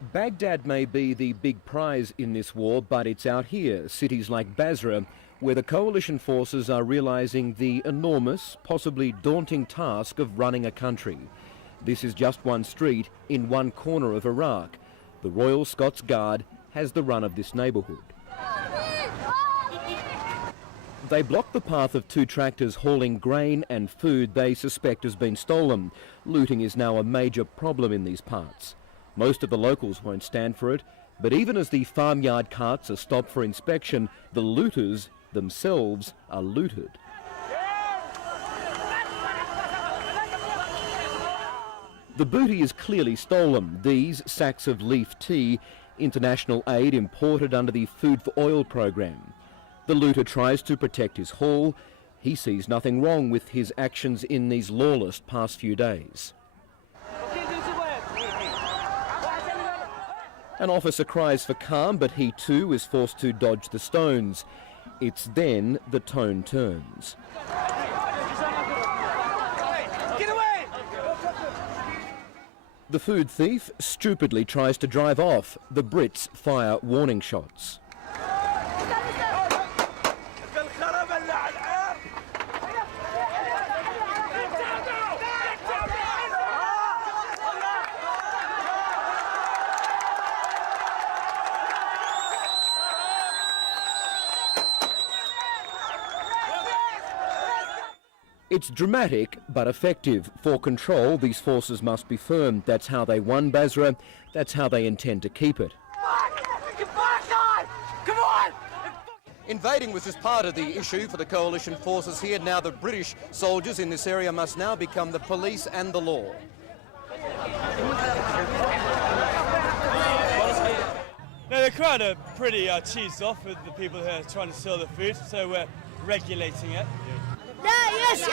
Baghdad may be the big prize in this war, but it's out here, cities like Basra, where the coalition forces are realising the enormous, possibly daunting task of running a country. This is just one street in one corner of Iraq. The Royal Scots Guard has the run of this neighbourhood. They block the path of two tractors hauling grain and food they suspect has been stolen. Looting is now a major problem in these parts. Most of the locals won't stand for it, but even as the farmyard carts are stopped for inspection, the looters themselves are looted. The booty is clearly stolen. These sacks of leaf tea, international aid imported under the Food for Oil program. The looter tries to protect his haul. He sees nothing wrong with his actions in these lawless past few days. An officer cries for calm, but he too is forced to dodge the stones. It's then the tone turns. Get away! The food thief stupidly tries to drive off. The Brits fire warning shots. It's dramatic but effective. For control, these forces must be firm. That's how they won Basra. That's how they intend to keep it. Come on! Invading was just part of the issue for the coalition forces here. Now the British soldiers in this area must now become the police and the law. No, the crowd are pretty cheesed off with the people who are trying to steal the food, so we're regulating it. Yes.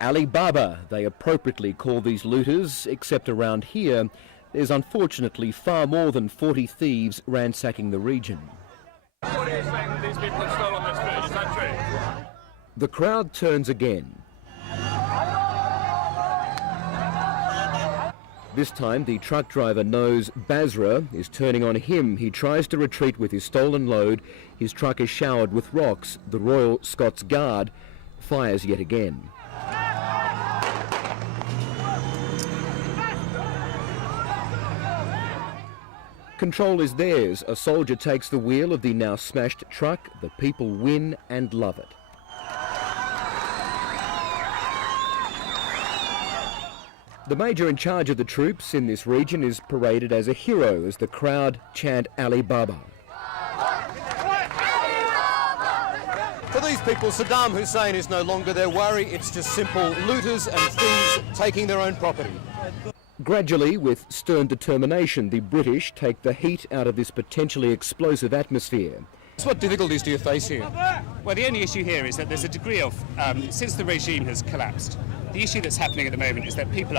Alibaba, they appropriately call these looters, except around here, there's unfortunately far more than 40 thieves ransacking the region. What are you saying that these people have stolen this food? Is that true? The crowd turns again. This time the truck driver knows Basra is turning on him. He tries to retreat with his stolen load. His truck is showered with rocks. The Royal Scots Guard fires yet again. Control is theirs. A soldier takes the wheel of the now smashed truck. The people win and love it. The major in charge of the troops in this region is paraded as a hero as the crowd chant Alibaba. For these people, Saddam Hussein is no longer their worry. It's just simple looters and thieves taking their own property. Gradually, with stern determination, the British take the heat out of this potentially explosive atmosphere. So what difficulties do you face here? Well, the only issue here is that there's a degree of, since the regime has collapsed, the issue that's happening at the moment is that people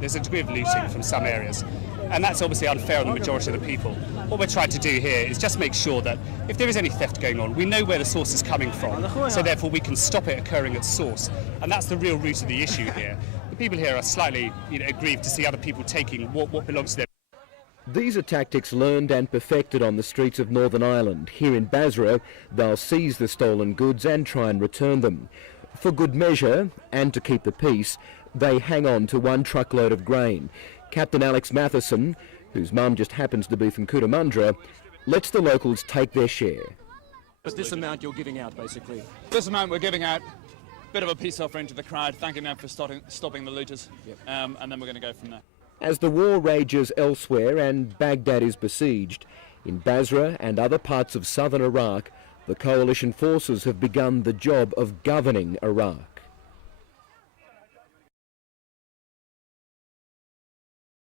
there's a degree of looting from some areas, and that's obviously unfair on the majority of the people. What we're trying to do here is just make sure that if there is any theft going on, we know where the source is coming from, so therefore we can stop it occurring at source, and that's the real root of the issue here. The people here are slightly aggrieved to see other people taking what belongs to them. These are tactics learned and perfected on the streets of Northern Ireland. Here in Basra, they'll seize the stolen goods and try and return them. For good measure, and to keep the peace, they hang on to one truckload of grain. Captain Alex Matheson, whose mum just happens to be from Cootamundra, lets the locals take their share. What's this amount you're giving out, basically? This amount we're giving out, bit of a peace offering to the crowd, thanking them for stopping the looters, and then we're going to go from there. As the war rages elsewhere and Baghdad is besieged, in Basra and other parts of southern Iraq, the coalition forces have begun the job of governing Iraq.